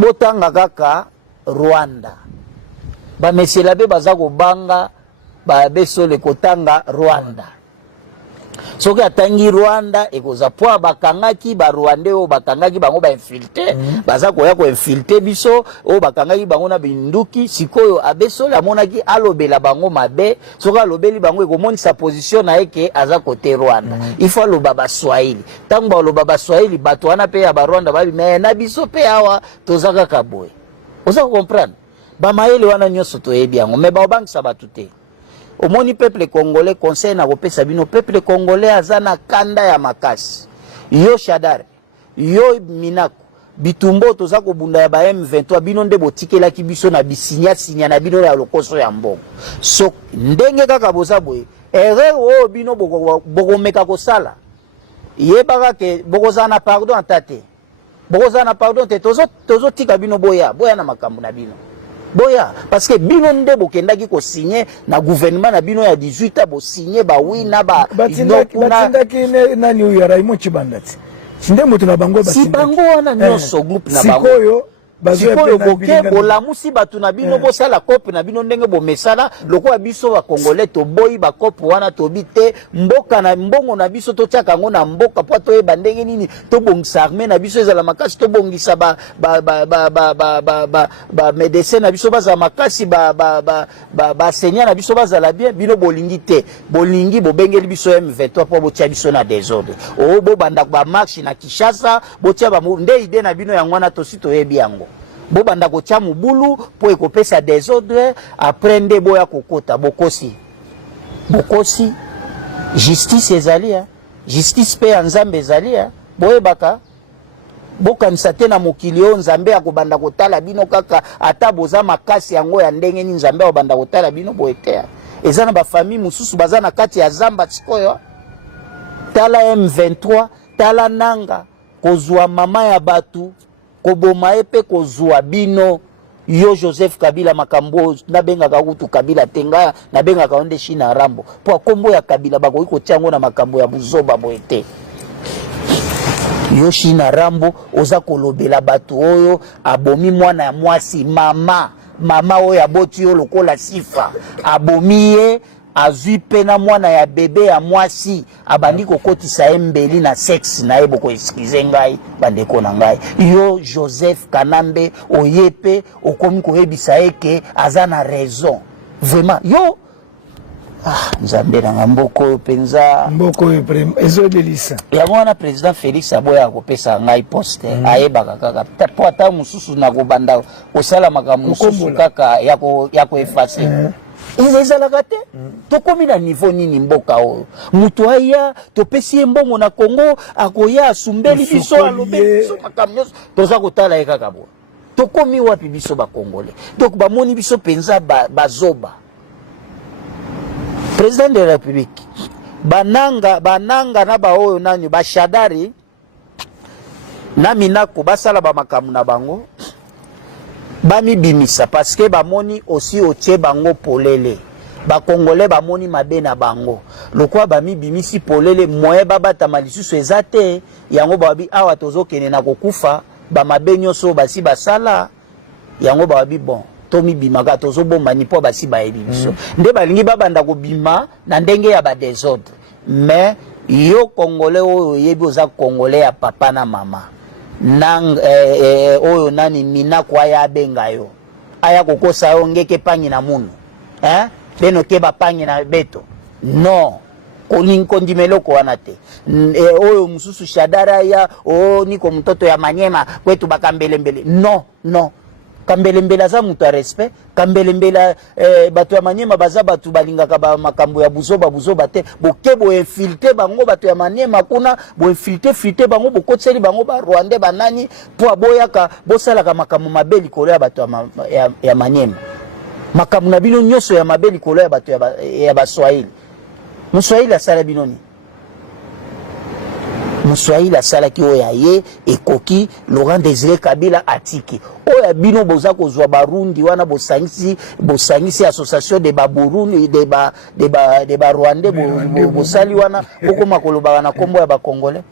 botanga kaka Rwanda ba mesela be baza kobanga ba besole kotanga Rwanda soki atangi Rwanda ekoza po bakangaki ba Rwandais o bakangaki bango ba infiltré baza koya ko infiltré biso o bakangaki bango na binduki sikoyo abesole amonaki alobela bango mabe soki alobeli bango ekomonisa position na eke aza kote Rwanda il faut aloba ba Swahili tango baloba ba Swahili bato wana pe ya ba Rwanda babi me na biso pe awa tozaka kaboye oza comprendre ba mayele wana nyoso toyebi yango me ba obangisa bato te. Omoni peuple congolais conseil na kopesa bino peuple congolais azana kanda ya makasi yo Shadar yo Minako bitumbo toza kobunda ya ba M23 bino nde botikelaki biso na bisinya na bino ya lokoso ya mbongo so ndenge kaka boza boye erreur o bino bokomeka kosala yebaka ke bokozana pardon tate bokozana pardon te tozo tika bino boya na makambo na bino boya parce que bino nde bokendaki ko signer na gouvernement na bino ya 18 bo signer ba wina ba batindaki nani uya Raymond Chibandati sinde mutu na bango batinda si bango wana nyoso groupe na bango sikoyo sikoyo boke bolamusi batu na bino bosala kope na bino ndenge bomesala lokola biso ba Congolais to boyi ba kope wana to bite mboka na mbongo na biso to tiaka ngo na mboka po to yeba ndenge nini to bongisa armée na biso ezala makasi to bongisa ba médecin na biso baza makasi ba seigneur na biso bazala bien bino bolingi te bolingi bobengeli biso M23 po botia biso na désordre o bo banda ba marche na Kinshasa botia ba nde ide na bino yango wana to sito yebi yango bo banda ko tia mubulu po ekopesa désordre aprende boya kokota bokosi justice ezalia justice pe nzambe ezalia boye baka bokanisa te na mokili o nzambe akobanda kotala bino kaka ata boza makasi yango ya ndenge ni nzambe akobanda kotala bino boetea eza na ba famille mususu baza na kati ya zamba sikoyo tala M23 tala nanga kozwa mama ya batu koboma epe kozwa bino yo Joseph Kabila makambo na benga kakutu Kabila tenga na benga kaonde Shina Rambo po kombo ya Kabila bako iko tiango na makambo ya buzoba boete yo Shina Rambo oza kolobela batu oyo abomi mwana ya mwasi mama oyo aboti yo lokola sifa abomiye azui pena mwana ya bebe ya mwasi abandi kokotisa embeli na sexe na yebo ko excuse ngai bandeko na ngai yo Joseph Kanambe oyepe okomi ko yebisa eke azana raison vraiment yo nzambe na mboko penza mboko ezo delisa ya mwana president Félix Aboya kopesa ngai poste ayebaka kaka po ata mususu na kobanda kosala makambo mususu kaka yako effacer ezalaka te tokomi na niveau nini mboka oyo mutu aya topesi mbongo na Congo akoya asumbeli biso alobeli biso makambo toza kotala ye kaka bo tokomi wapi biso ba Congolais donc bamoni biso penza bazoba président de la République bananga na ba oyo nani ba Shadari na Minako basala ba makambo na bango bami bimisa parce que bamoni aussi otie bango polele ba Congolais bamoni mabe na bango lokwa bami bimisi polele moye babata malisusu ezate yango babi awa tozokene na kokufa ba mabe nyoso basi basala yango babi bon tomi bimaka tozobomba ni po basi bayebi biso nde balingi babanda kobima na ndenge ya ba désordre mais yo Congolais oyo yebi oza Congolais ya papa na mama nang oyo nani Minako aya benga yo aya kokosa yo ngeke pangi na munu beno keba pangi na beto no koninkondimeloko wana te oyo mususu Shadara ya niko mtoto ya Manyema kwetu bakambelembele no kambelembela za mutu a respect kambelembela bato ya Manyema baza batu balingaka ba makambo ya buzoba te bokebo infiltre bango bato ya Manyema kuna bo infiltre bango bokotseli bango ba Rwanda banani po aboyaka bosalaka makambo mabeli kolo ya bato ya Manyema makambo na bino nyoso ya mabeli kolo ya bato ya Baswahili Muswahili asala binoni Muswahili asala ki oya ye ekoki Laurent Désiré Kabila atiki oya bino boza kozwa barundi wana bosangisi association de baburundi de ba Rwandais bosali wana oko makolo bana kombo ya ba Congolais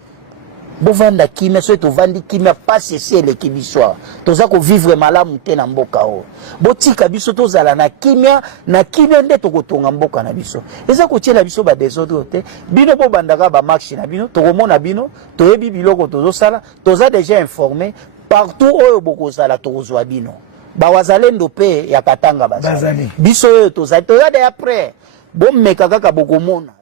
bovanda kimia so tovandi kimia passe esi eleki biso awa toza kovivre malamu te na mboka oyo botika biso tozala na kimia nde tokotonga mboka na biso eza kotiela biso badesordre te bino bobandaka bamarshe na bino tokomona bino toyebi biloko tozosala toza déjà informé partout oyo bokozala tokozwa bino bawazalendo mpe ya katanga bazali biso oyo tozali de après bomeka kaka bokomona